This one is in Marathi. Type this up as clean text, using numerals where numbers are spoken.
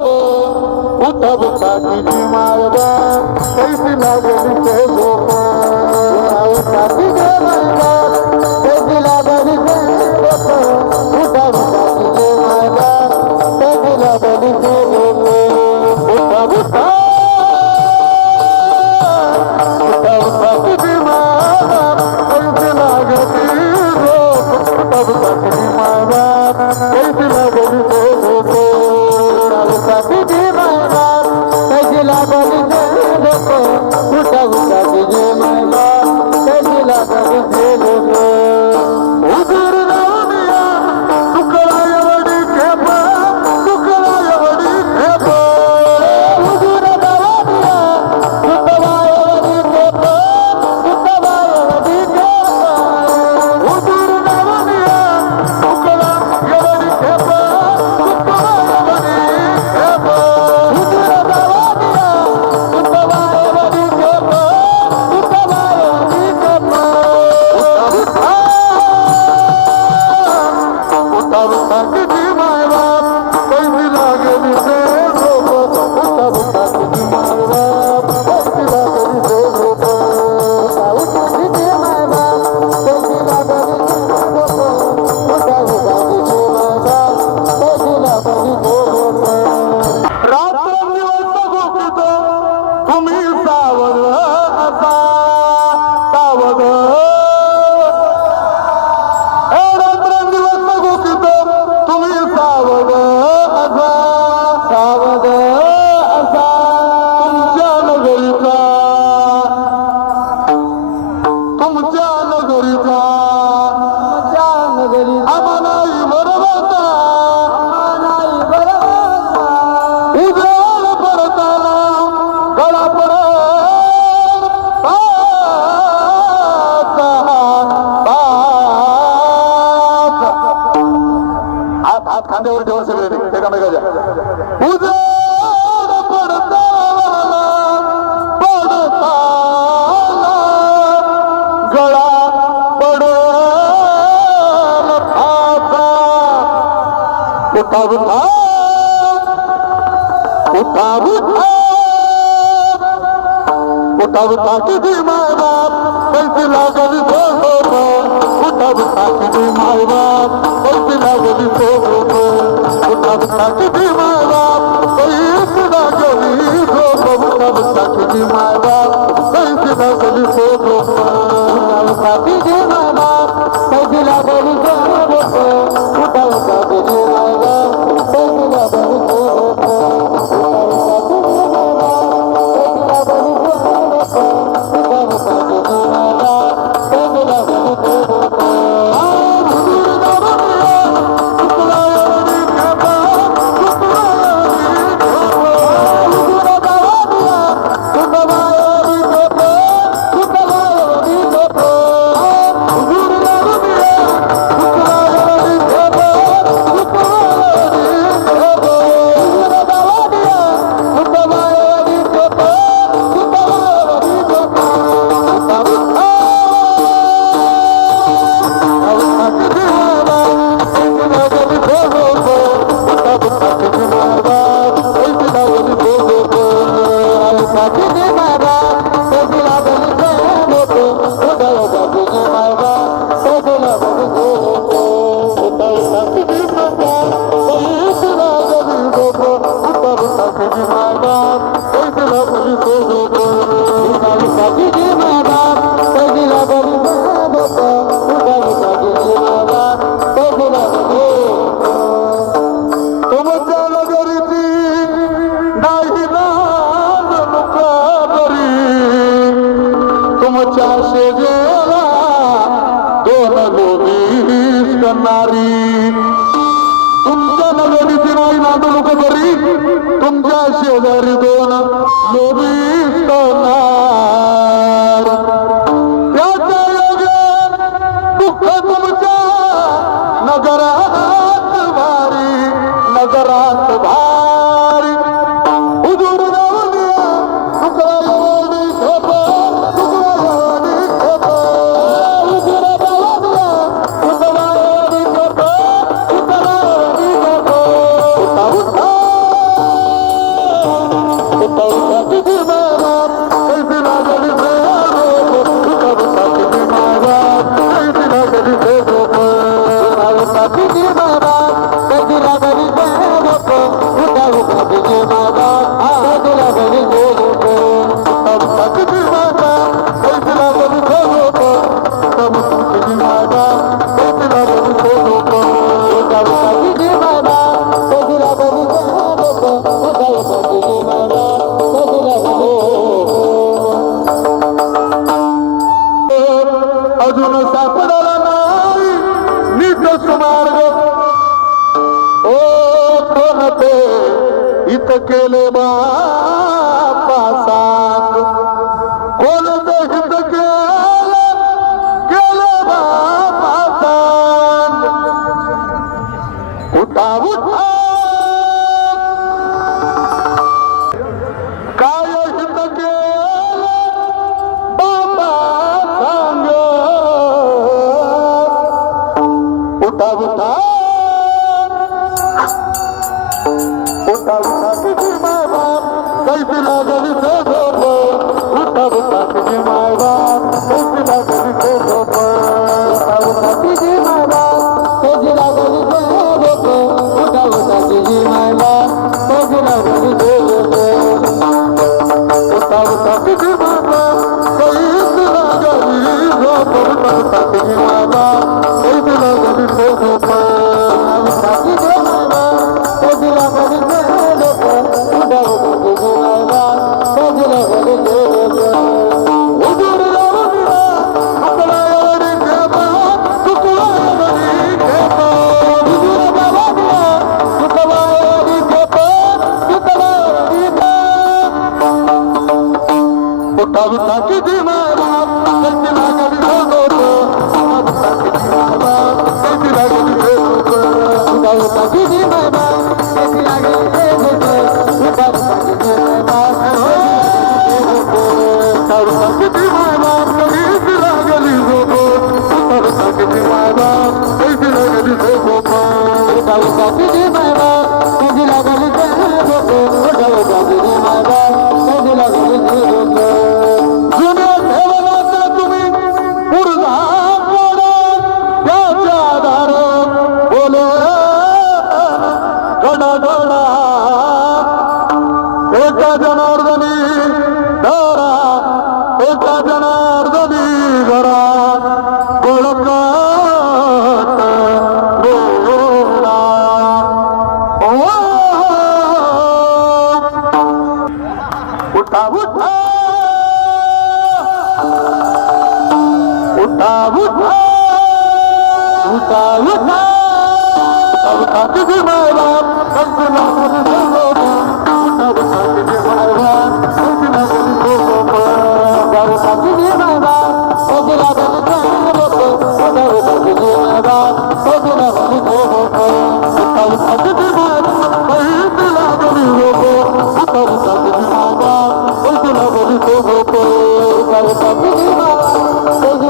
उठा बुटा की मारवा कैसी लागली ते झोप उठा की मारवा कैसी लागली ते झोप उठा बुटा की मारवा कैसी लागली ते झोप उठा बुटा की मारवा कैसी लागली झोप उठा बुटा की मारवा कैसी लागली ते झोप उठा उठा तुझे मैला कैला तुझे लोक उदर रामिया तुकरायवडी खेपा तुकरायवडी खेपा उदर रामिया तुकरायवडी खेपा तुकरायवडी खेपा उदर रामिया तुकरायवडी खेपा तुकरायवडी खेपा उदर रामिया खांद्यावर ठेवून सगळे एकामेकाच्या उजेड पडताना गळा पडून फाचा उठा उठा उठा उठा उठा उठा किती माय बाप कैसी लागली झोप उठा उठा किती माय बाप कैसी लागली झोप उठा उठा किती माय बाप कैसी लागली झोप उठा उठा किती माय बाप कैसी लागली झोप उठा उठा किती माय बाप कैसी लागली झोप उठा उठा किती माय बाप कैसी लागली झोप तुमच्या नगरीची नाही नांदू लोक तरी तुमच्या शेजारी दोन लोभी त्याच्या योगे दुःख तुमच्या नगरात भारी नगरात भारी हुजूर रावलिया तुकरायवडी खेपा तुकरायवडी खेपा हुजूर रावलिया तुकरायवडी खेपा तुकरायवडी खेपा उठा उठा इथं केले बापा सांग कोणतं हित केलं बापा सांग उठा उठा काय हित केलं बाबा सांग उठा उठा उठा उठा तुझी माय बाप कैसी लागली तो झोप उठा उठा तुझी माय बाप कैसी लागली तो झोप उठा उठा तुझी माय बाप कैसी लागली तो झोप उठा उठा तुझी माय बाप कैसी लागली तो झोप उठा उठा तुझी माय बाप कैसी लागली झोप उठा उठा तुझी माय बाप कैसी लागली तो झोप उठा तुझी माय बाप कैसी लागली तो Thank you.